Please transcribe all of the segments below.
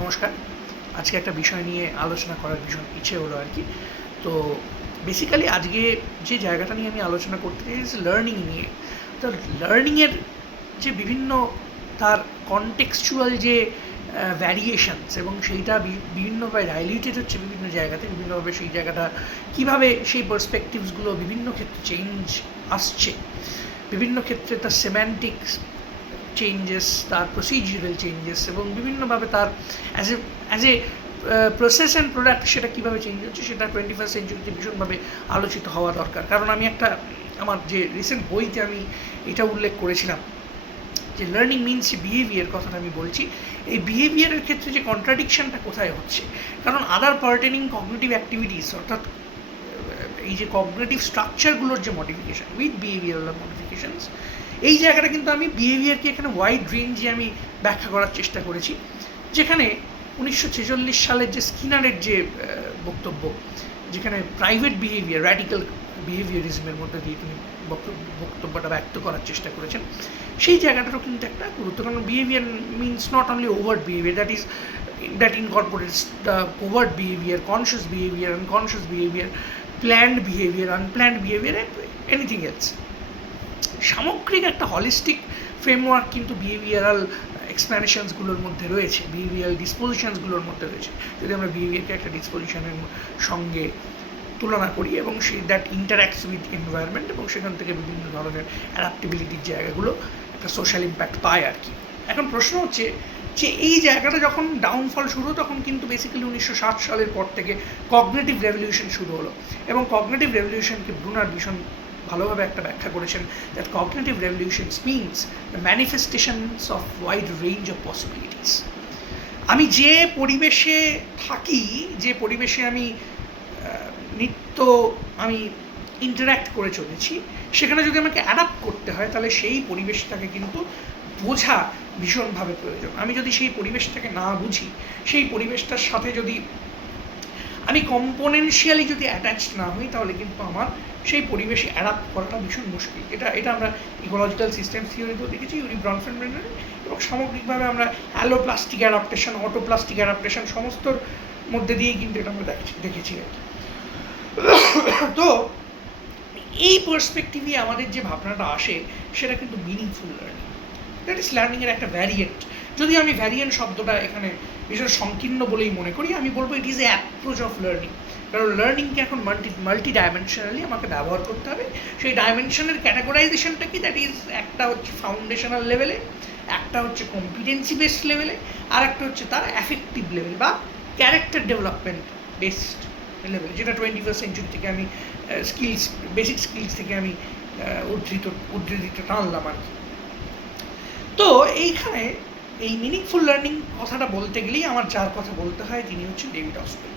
নমস্কার। আজকে একটা বিষয় নিয়ে আলোচনা করার ভীষণ ইচ্ছে হলো আর কি। তো বেসিক্যালি আজকে যে জায়গাটা নিয়ে আমি আলোচনা করতে চাইছি লার্নিং নিয়ে। তো লার্নিংয়ের যে বিভিন্ন তার কনটেক্সচুয়াল যে ভ্যারিয়েশনস এবং সেইটা বিভিন্নভাবে ডাইলিউটেড হচ্ছে বিভিন্ন জায়গাতে, বিভিন্নভাবে সেই জায়গাটা কীভাবে সেই পার্সপেক্টিভসগুলো বিভিন্ন ক্ষেত্রে চেঞ্জ আসছে, বিভিন্ন ক্ষেত্রে তার সেম্যান্টিক্স চেঞ্জেস, তার প্রসিডিউরাল চেঞ্জেস এবং বিভিন্নভাবে তার as a process and product সেটা কীভাবে চেঞ্জ হচ্ছে সেটা 21st সেঞ্চুরিতে ভীষণভাবে আলোচিত হওয়া দরকার। কারণ আমি আমার যে রিসেন্ট বইতে আমি এটা উল্লেখ করেছিলাম যে লার্নিং মিনস যে বিহেভিয়ার কথাটা আমি বলছি, এই বিহেভিয়ারের ক্ষেত্রে যে কন্ট্রাডিকশনটা কোথায় হচ্ছে। কারণ আদার পার্টেনিং কগনিটিভ অ্যাক্টিভিটিস, অর্থাৎ এই যে কগনিটিভ স্ট্রাকচারগুলোর যে মডিফিকেশান উইথ বিহেভিয়ারাল মডিফিকেশানস, এই জায়গাটা কিন্তু আমি বিহেভিয়ারকে এখানে ওয়াইড রেঞ্জে আমি ব্যাখ্যা করার চেষ্টা করেছি। যেখানে 1946 সালের যে স্কিনারের যে বক্তব্য, যেখানে প্রাইভেট বিহেভিয়ার, র্যাডিক্যাল বিহেভিয়ারিজমের মধ্যে দিয়ে তিনি বক্তব্যটা ব্যক্ত করার চেষ্টা করেছেন, সেই জায়গাটারও কিন্তু একটা গুরুত্ব। কারণ behaviour means not only overt behaviour, that incorporates the covert behaviour, conscious behaviour, unconscious behaviour, planned behaviour, unplanned behaviour, anything else. সামগ্রিক একটা হলিস্টিক ফ্রেমওয়ার্ক কিন্তু বিহেভিয়ারাল এক্সপ্লানেশনসগুলোর মধ্যে রয়েছে, বিহেভিয়ারাল ডিসপোজিশনসগুলোর মধ্যে রয়েছে। যদি আমরা বিহেভিয়ারকে একটা ডিসপোজিশনের সঙ্গে তুলনা করি এবং সেই দ্যাট ইন্টারাক্টস উইথ এনভায়রনমেন্ট এবং সেখান থেকে বিভিন্ন ধরনের অ্যাডাপ্টেবিলিটির জায়গাগুলো একটা সোশ্যাল ইম্প্যাক্ট পায় আর কি। এখন প্রশ্ন হচ্ছে যে এই জায়গাটা যখন ডাউনফল শুরু হলো তখন কিন্তু বেসিক্যালি 1960 সালের পর থেকে কগনিটিভ রেভলিউশন শুরু হলো এবং কগনিটিভ রেভলিউশনকে ব্রুনার ভীষণ ভালোভাবে একটা ব্যাখ্যা করেছেন, that cognitive revolutions means the manifestations of wide range of possibilities. আমি যে পরিবেশে থাকি, যে পরিবেশে আমি আমি ইন্টারাক্ট করে চলেছি, সেখানে যদি আমাকে অ্যাডাপ্ট করতে হয় তাহলে সেই পরিবেশটাকে কিন্তু বোঝা ভীষণভাবে প্রয়োজন। আমি যদি সেই পরিবেশটাকে না বুঝি, সেই পরিবেশটার সাথে যদি আমি কম্পোনেনশিয়ালি যদি অ্যাটাচড না হই, তাহলে কিন্তু আমার সেই পরিবেশে অ্যাডাপ্ট করাটা ভীষণ মুশকিল। এটা আমরা ইকোলজিক্যাল সিস্টেম থিওরিতেও দেখেছি, ইউরি ব্রনফেনব্রেনের, এবং সামগ্রিকভাবে আমরা অ্যালোপ্লাস্টিক অ্যাডাপ্টেশন, অটোপ্লাস্টিক অ্যাডাপ্টেশন সমস্তর মধ্যে দিয়েই কিন্তু এটা আমরা দেখেছি আর কি। তো এই পার্সপেক্টিভে আমাদের যে ভাবনাটা আসে সেটা কিন্তু মিনিংফুল লার্নিং, দ্যাট ইজ লার্নিংয়ের একটা ভ্যারিয়েন্ট। যদি আমি ভ্যারিয়েন্ট শব্দটা এখানে ভীষণ সংকীর্ণ বলেই মনে করি, আমি বলবো it is a approach of learning. কারণ লার্নিংকে এখন মাল্টি ডাইমেনশনালি আমাকে ব্যবহার করতে হবে। সেই ডাইমেনশনের ক্যাটাগরাইজেশনটা কি, দ্যাট ইজ একটা হচ্ছে ফাউন্ডেশনাল লেভেলে, একটা হচ্ছে কম্পিটেন্সি বেসড লেভেলে, আর একটা হচ্ছে তার অ্যাফেক্টিভ লেভেল বা ক্যারেক্টার ডেভেলপমেন্ট বেসড লেভেল, যেটা 21st সেঞ্চুরি থেকে আমি স্কিলস, বেসিক স্কিলস থেকে আমি উদ্ধৃত টানলাম আর কি। তো এইখানে এই মিনিংফুল লার্নিং কথাটা বলতে গেলেই আমার যার কথা বলতে হয় তিনি হচ্ছেন ডেভিড অসওয়েল।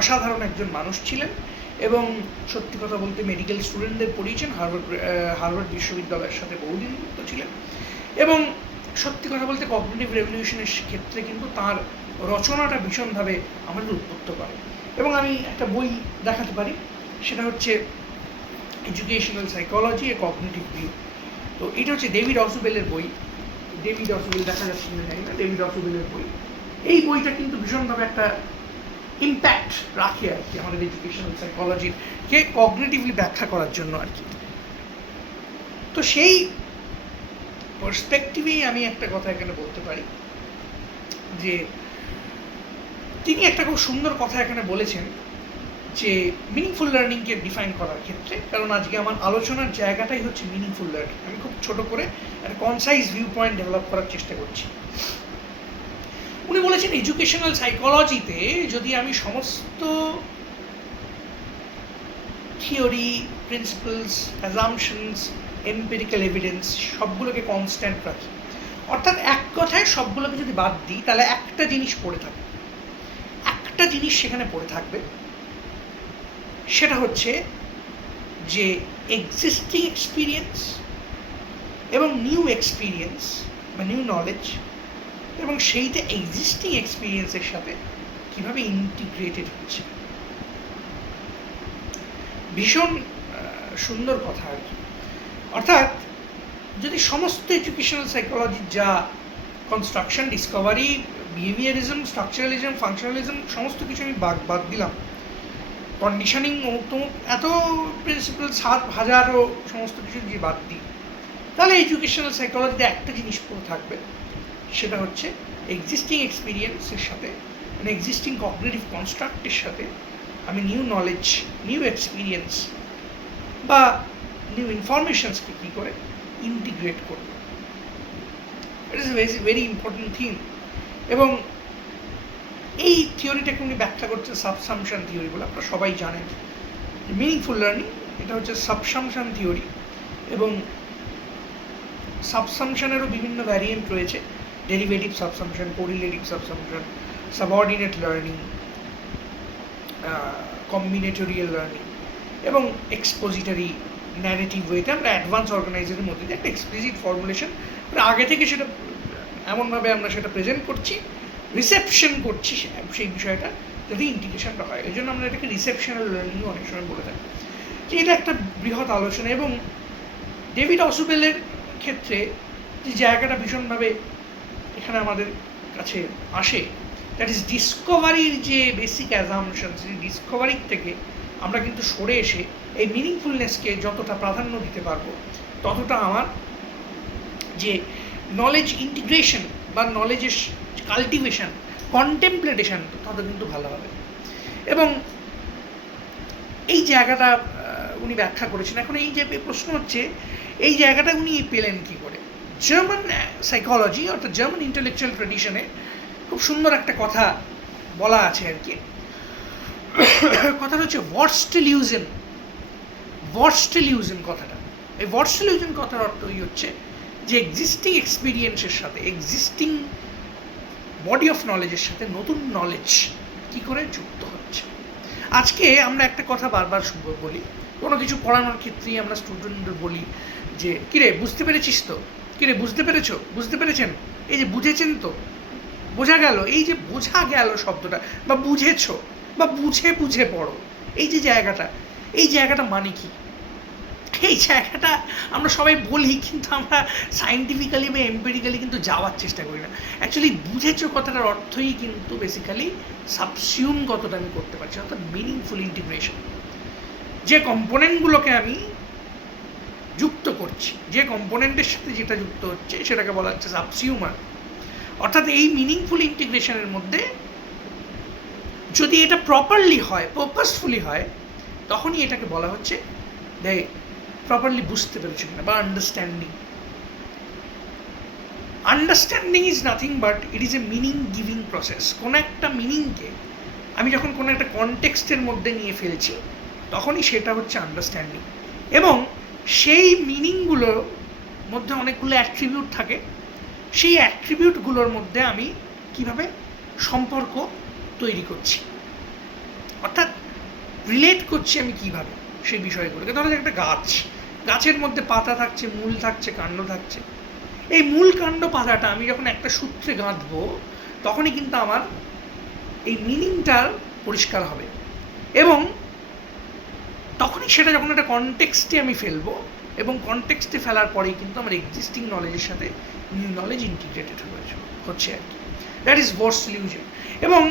অসাধারণ একজন মানুষ ছিলেন এবং সত্যি কথা বলতে মেডিকেল স্টুডেন্টদের পড়িয়েছেন, হার্ভার্ড বিশ্ববিদ্যালয়ের সাথে বহুদিন যুক্ত ছিলেন এবং সত্যি কথা বলতে কগনিটিভ রেভলিউশনের ক্ষেত্রে কিন্তু তার রচনাটা ভীষণভাবে আমাদের উদ্বুদ্ধ করে। এবং আমি একটা বই দেখাতে পারি, সেটা হচ্ছে এডুকেশনাল সাইকোলজি এ কগনিটিভ ভিউ। তো এটা হচ্ছে ডেভিড অসওয়েলের বই। ডেভিড অসওয়েল দেখা যাচ্ছে কিনা জানি না, ডেভিড অসওয়েলের বই। এই বইটা কিন্তু ভীষণভাবে একটা ইম্প্যাক্ট রাখে আর কি আমাদের এডুকেশনাল সাইকোলজিকে কগনিটিভলি ব্যাখ্যা করার জন্য আর কি। তো সেই পার্সপেক্টিভেই আমি একটা কথা এখানে বলতে পারি যে তিনি একটা খুব সুন্দর কথা এখানে বলেছেন যে মিনিংফুল লার্নিংকে ডিফাইন করার ক্ষেত্রে, কারণ আজকে আমার আলোচনার জায়গাটাই হচ্ছে মিনিংফুল লার্নিং। আমি খুব ছোট করে একটা কনসাইজ ভিউ পয়েন্ট ডেভেলপ করার চেষ্টা করছি। উনি বলেছেন এডুকেশনাল সাইকোলজিতে যদি আমি সমস্ত theory, principles, assumptions, empirical evidence সবগুলোকে কনস্ট্যান্ট রাখি, অর্থাৎ এক কথায় সবগুলোকে যদি বাদ দিই, তাহলে একটা জিনিস পড়ে থাকবে, একটা জিনিস সেখানে পড়ে থাকবে, সেটা হচ্ছে যে এক্সিস্টিং এক্সপিরিয়েন্স এবং নিউ এক্সপিরিয়েন্স বা নিউ নলেজ, এবং সেইটা এক্সিস্টিং এক্সপিরিয়েন্সের সাথে কীভাবে ইন্টিগ্রেটেড হচ্ছে। ভীষণ সুন্দর কথা আর কি। অর্থাৎ যদি সমস্ত এডুকেশনাল সাইকোলজির যা construction, Discovery, behaviourism, structuralism, functionalism সমস্ত কিছু আমি বাদ দিলাম, কন্ডিশনিং অমুক এত প্রিন্সিপাল 7,000ও সমস্ত কিছু যদি বাদ দিই, তাহলে এডুকেশনাল সাইকোলজিতে একটা জিনিস পুরো থাকবে, সেটা হচ্ছে এক্সিস্টিং এক্সপিরিয়েন্সের সাথে, মানে এক্সিস্টিং কগনিটিভ কনস্ট্রাক্টের সাথে আমি নিউ নলেজ, নিউ এক্সপিরিয়েন্স বা নিউ ইনফরমেশনসকে কী করে ইন্টিগ্রেট করব। It is very important thing. এবং এই থিওরিটাকে উনি ব্যাখ্যা করছেন সাবসামশন থিওরি বলে। আপনারা সবাই জানেন মিনিংফুল লার্নিং এটা হচ্ছে সাবসামশন থিওরি, এবং সাবসামশনেরও বিভিন্ন ভ্যারিয়েন্ট রয়েছে, derivative subsumption, correlative subsumption, subordinate learning, combinatorial learning এবং এক্সপোজিটরি ন্যারেটিভ ওয়েতে আমরা অ্যাডভান্স অর্গানাইজারের মধ্যে দিয়ে একটা এক্সপ্লিসিট ফর্মুলেশন আগে থেকে সেটা এমনভাবে আমরা সেটা প্রেজেন্ট করছি, রিসেপশন করছি সেই বিষয়টা যাতে ইন্টিগ্রেশনটা হয়। এই জন্য আমরা এটাকে রিসেপশনাল লার্নিংও অনেক সময় বলে থাকি। যে এটা একটা বৃহৎ আলোচনা। এবং ডেভিড অসুবেলের ক্ষেত্রে যে জায়গাটা ভীষণভাবে এখানে আমাদের কাছে আসে, দ্যাট ইজ ডিসকভারির যে বেসিক অ্যাজাম্পশন, সেই ডিসকভারির থেকে আমরা কিন্তু সরে এসে এই মিনিংফুলনেসকে যতটা প্রাধান্য দিতে পারবো, ততটা আমার যে নলেজ ইন্টিগ্রেশন বা নলেজের কাল্টিভেশন, কন্টেম্পলেটেশন তত কিন্তু ভালো হবে। এবং এই জায়গাটা উনি ব্যাখ্যা করেছেন। এখন এই যে প্রশ্ন হচ্ছে, এই জায়গাটা উনি পেলেন কী করে? জার্মান সাইকোলজি অর্থাৎ জার্মান ইন্টেলেকচুয়াল ট্রেডিশনে খুব সুন্দর একটা কথা বলা আছে আর কি। কথাটা হচ্ছে ভর্স্টেলিউজেন। ভর্স্টেলিউজেন কথাটা, এই ভর্স্টেলিউজেন কথার অর্থই হচ্ছে যে এক্সিস্টিং এক্সপিরিয়েন্সের সাথে, এক্সিস্টিং বডি অফ নলেজের সাথে নতুন নলেজ কী করে যুক্ত হচ্ছে। আজকে আমরা একটা কথা বারবার বলি, কোনো কিছু পড়ানোর ক্ষেত্রেই আমরা স্টুডেন্টদের বলি যে কিরে বুঝতে পেরেছিস তো, কিরে বুঝতে পেরেছো, বুঝতে পেরেছেন, এই যে বুঝেছেন তো, বোঝা গেল, এই যে বোঝা গেল শব্দটা, বা বুঝেছো বা বুঝে পড়ো, এই যে জায়গাটা, এই জায়গাটা মানে কি? এই জায়গাটা আমরা সবাই বলি, কিন্তু আমরা সায়েন্টিফিক্যালি বা এম্পেরিক্যালি কিন্তু যাওয়ার চেষ্টা করি না। অ্যাকচুয়ালি বুঝেছো কথাটার অর্থই কিন্তু বেসিক্যালি সাবসিউম কতটা আমি করতে পারছি, অর্থাৎ মিনিংফুল ইন্টিগ্রেশন। যে কম্পোনেন্টগুলোকে আমি যুক্ত করছি, যে কম্পোনেন্টের সাথে যেটা যুক্ত হচ্ছে সেটাকে বলা হচ্ছে সাবসিউমার। অর্থাৎ এই মিনিংফুল ইন্টিগ্রেশনের মধ্যে যদি এটা প্রপারলি হয়, পারপাসফুলি হয়, তখনই এটাকে বলা হচ্ছে প্রপারলি বুঝতে পেরেছি কিনা, বা understanding. Understanding is nothing but it is a meaning giving process. কোনো একটা মিনিংকে আমি যখন কোনো একটা কনটেক্সটের মধ্যে নিয়ে ফেলছি, তখনই সেটা হচ্ছে আন্ডারস্ট্যান্ডিং। এবং সেই মিনিংগুলোর মধ্যে অনেকগুলো অ্যাট্রিবিউট থাকে, সেই অ্যাট্রিবিউটগুলোর মধ্যে আমি কিভাবে সম্পর্ক তৈরি করছি, অর্থাৎ রিলেট করছি আমি কিভাবে সেই বিষয়গুলোকে। ধরো একটা গাছ, গাছের মধ্যে পাতা থাকছে, মূল থাকছে, কাণ্ড থাকছে। এই মূল কাণ্ড পাতাটা আমি যখন একটা সূত্রে গাঁথবো, তখনই কিন্তু আমার এই মিনিংটার পরিষ্কার হবে। এবং তখনই সেটা যখন একটা কনটেক্সটে আমি ফেলবো, এবং কনটেক্সটে ফেলার পরেই কিন্তু আমার এক্সিস্টিং নলেজের সাথে নিউ নলেজ ইন্টিগ্রেটেড হচ্ছে আর কি। দ্যাট ইজ ভর্স্টেলিউজেন। এবং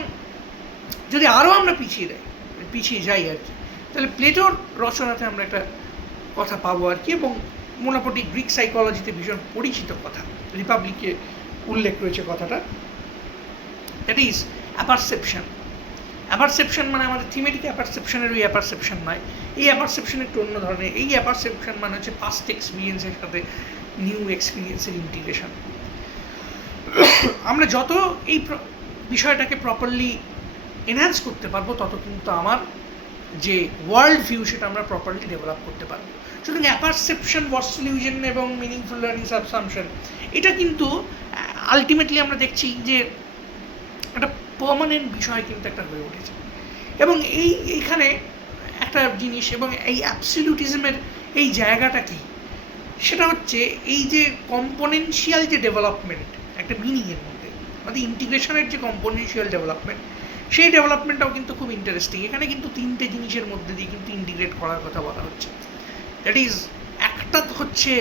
যদি আরও আমরা পিছিয়ে যাই আর কি, তাহলে প্লেটোর রচনাতে আমরা একটা কথা পাবো আর কি, এবং মোটামুটি গ্রিক সাইকোলজিতে ভীষণ পরিচিত কথা, রিপাবলিকে উল্লেখ রয়েছে কথাটা। That is অ্যাপারসেপশন। অ্যাপারসেপশন মানে আমাদের থিমেটিক অ্যাপারসেপশনের ওই অ্যাপারসেপশন নয়, এই অ্যাপারসেপশন একটু অন্য ধরনের। এই অ্যাপারসেপশন মানে হচ্ছে পাস্ট এক্সপিরিয়েন্সের সাথে নিউ এক্সপিরিয়েন্সের ইন্টিগ্রেশন। আমরা যত এই বিষয়টাকে প্রপারলি এনহ্যান্স করতে পারবো, তত কিন্তু আমার যে ওয়ার্ল্ড ভিউ সেটা আমরা প্রপারলি ডেভেলপ করতে পারবো। সুতরাং অ্যাপারসেপশন, ভর্স্টেলিউজেন এবং মিনিংফুল লার্নিং, সাবসামশন, এটা কিন্তু আলটিমেটলি আমরা দেখছি যে একটা পার্মানেন্ট বিষয় কিন্তু একটা হয়ে উঠেছে। এবং এইখানে একটা জিনিস, এবং এই অ্যাবসলিউটিজমের এই জায়গাটা কি, সেটা হচ্ছে এই যে কম্পোনেনশিয়াল যে ডেভেলপমেন্ট একটা মিনিংয়ের মধ্যে, মানে ইন্টিগ্রেশনের যে কম্পোনেনশিয়াল ডেভেলপমেন্ট, সেই ডেভেলপমেন্টটাও কিন্তু খুব ইন্টারেস্টিং। এখানে কিন্তু তিনটে জিনিসের মধ্যে দিয়ে কিন্তু ইন্টিগ্রেট করার কথা বলা হচ্ছে। দ্যাট ইজ, একটা হচ্ছে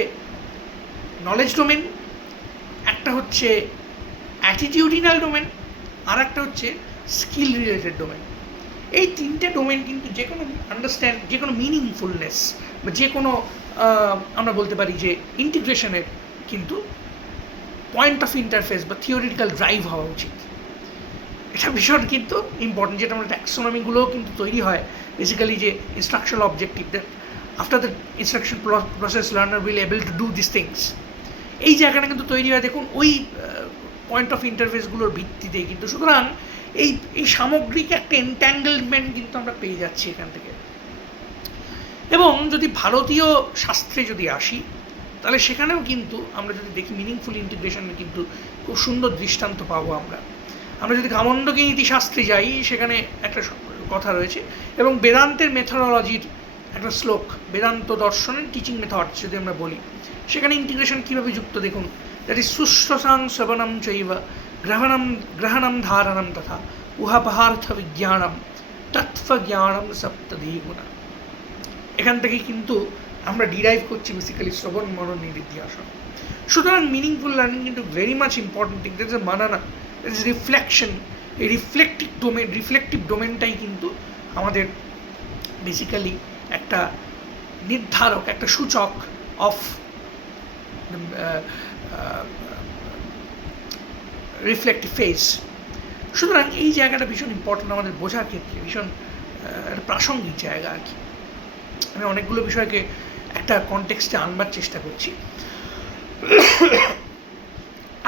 নলেজ ডোমেন, একটা হচ্ছে অ্যাটিটিউডিনাল ডোমেন, আর একটা হচ্ছে স্কিল রিলেটেড ডোমেন। এই তিনটে ডোমেন কিন্তু যে কোনো যে কোনো মিনিংফুলনেস বা যে কোনো আমরা বলতে পারি যে ইন্টিগ্রেশনের কিন্তু পয়েন্ট অফ ইন্টারফেস বা থিওরিটিক্যাল ড্রাইভ হওয়া উচিত। এটা ভীষণ কিন্তু ইম্পর্টেন্ট, যেটা আমরা ট্যাক্সোনমিগুলোও কিন্তু তৈরি হয় বেসিক্যালি যে instructional objective that after the instruction process learner will able to do this things. এই জায়গাটা কিন্তু তৈরি হয় দেখুন ওই পয়েন্ট অফ ইন্টারফেসগুলোর ভিত্তিতেই কিন্তু। সুতরাং এই সামগ্রিক একটা এন্ট্যাঙ্গলমেন্ট কিন্তু আমরা পেয়ে যাচ্ছি এখান থেকে। এবং যদি ভারতীয় শাস্ত্রে যদি আসি তাহলে সেখানেও কিন্তু আমরা যদি দেখি মিনিংফুল ইন্টিগ্রেশনের কিন্তু খুব সুন্দর দৃষ্টান্ত পাবো আমরা। আমরা যদি কামণ্ডকী নীতিশাস্ত্রে যাই সেখানে একটা কথা রয়েছে, এবং বেদান্তের মেথোডোলজির একটা শ্লোক, বেদান্ত দর্শনের টিচিং মেথড যদি আমরা বলি, সেখানে ইন্টিগ্রেশন কীভাবে যুক্ত দেখুন, দ্যাট ইজ সুশ্রসাং শ্রবণম চৈব গ্রহণম ধারণম তথা উহাপহার্থ বিজ্ঞানম তৎফ জ্ঞানম সপ্তধি গুণা। এখান থেকে কিন্তু আমরা ডিরাইভ করছি বেসিক্যালি শ্রবণ মনন নিধিধ্যাসন। সুতরাং মিনিংফুল লার্নিং কিন্তু very much important thing. That's a manana, that's reflection. এই রিফ্লেকটিভ ডোমেনটাই কিন্তু আমাদের বেসিক্যালি একটা নির্ধারক, একটা সূচক অফ রিফ্লেক্টিভ ফেজ। সুতরাং এই জায়গাটা ভীষণ ইম্পর্টেন্ট আমাদের বোঝার ক্ষেত্রে, ভীষণ একটা প্রাসঙ্গিক জায়গা আর কি। আমি অনেকগুলো বিষয়কে একটা কনটেক্সটে আনবার চেষ্টা করছি।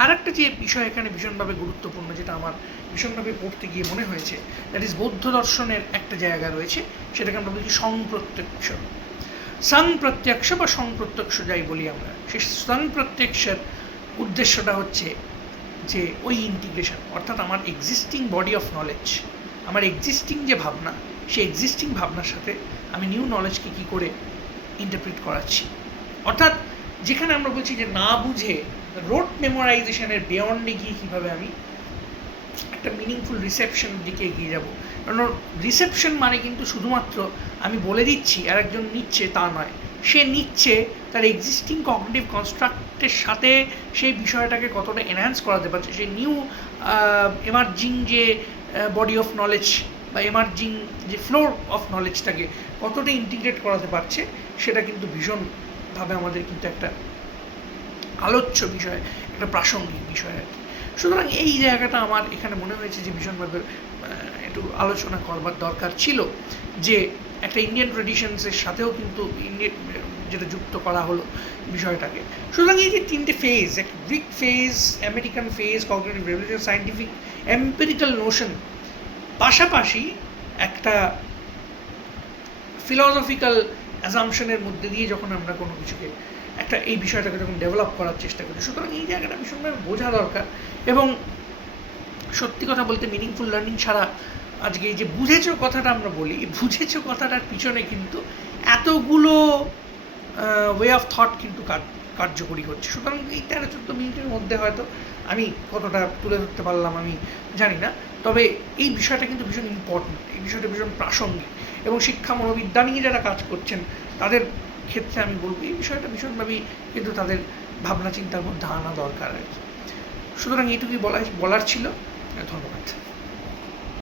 আর একটা যে বিষয় এখানে ভীষণভাবে গুরুত্বপূর্ণ, যেটা আমার ভীষণভাবে পড়তে গিয়ে মনে হয়েছে, দ্যাট ইজ বৌদ্ধ দর্শনের একটা জায়গা রয়েছে, সেটাকে আমরা বলছি সংপ্রত্যক্ষ। সংপ্রত্যক্ষ বা সংপ্রত্যক্ষ যাই বলি আমরা, সেই সংপ্রত্যক্ষের উদ্দেশ্যটা হচ্ছে যে ওই ইন্টিগ্রেশন, অর্থাৎ আমার এক্সিস্টিং বডি অফ নলেজ, আমার এক্সিস্টিং যে ভাবনা, সেই এক্সিস্টিং ভাবনার সাথে আমি নিউ নলেজকে কী করে ইন্টারপ্রিট করাচ্ছি। অর্থাৎ যেখানে আমরা বলছি যে না বুঝে রোড মেমোরাইজেশনের বিয়ন্ডে গিয়ে কীভাবে আমি একটা মিনিংফুল রিসেপশনের দিকে এগিয়ে যাব। কারণ রিসেপশন মানে কিন্তু শুধুমাত্র আমি বলে দিচ্ছি আর একজন নিচ্ছে তা নয়, সে নিচ্ছে তার এক্সিস্টিং কগনিটিভ কনস্ট্রাক্টের সাথে সেই বিষয়টাকে কতটা এনহ্যান্স করাতে পারছে, সেই নিউ এমার্জিং যে বডি অফ নলেজ বা এমার্জিং যে ফ্লোর অফ নলেজটাকে কতটা ইন্টিগ্রেট করাতে পারছে, সেটা কিন্তু ভীষণভাবে আমাদের কিন্তু একটা আলোচ্য বিষয়, একটা প্রাসঙ্গিক বিষয় আর কি। সুতরাং এই জায়গাটা আমার এখানে মনে হয়েছে যে ভীষণভাবে একটু আলোচনা করবার দরকার ছিল, যে একটা ইন্ডিয়ান ট্রেডিশনসের সাথেও কিন্তু যেটা যুক্ত করা হলো বিষয়টাকে। সুতরাং এই যে তিনটে ফেজ, একটা Greek phase, American phase, cognitive revolution, scientific empirical Notion, পাশাপাশি একটা ফিলসফিক্যাল অ্যাজাম্পশনের মধ্যে দিয়ে যখন আমরা কোনো কিছুকে একটা এই বিষয়টাকে যখন ডেভেলপ করার চেষ্টা করি, সুতরাং এই জায়গাটা ভীষণভাবে বোঝা দরকার। এবং সত্যি কথা বলতে মিনিংফুল লার্নিং ছাড়া আজকে এই যে বুঝেছো কথাটা আমরা বলি, বুঝেছো কথাটার পিছনে কিন্তু এতগুলো ওয়ে অফ থট কিন্তু কার্যকরী হচ্ছে। সুতরাং এই 13-14 মিনিটের মধ্যে হয়তো আমি কতটা তুলে ধরতে পারলাম আমি জানি না, তবে এই বিষয়টা কিন্তু ভীষণ ইম্পর্টেন্ট, এই বিষয়টা ভীষণ প্রাসঙ্গিক, এবং শিক্ষা মনোবিদ্যা নিয়ে যারা কাজ করছেন তাদের ক্ষেত্রে আমি বলবো এই বিষয়টা ভীষণভাবেই কিন্তু তাদের ভাবনা চিন্তার মধ্যে আনা দরকার আর কি। সুতরাং এইটুকুই বলার ছিল। ধন্যবাদ।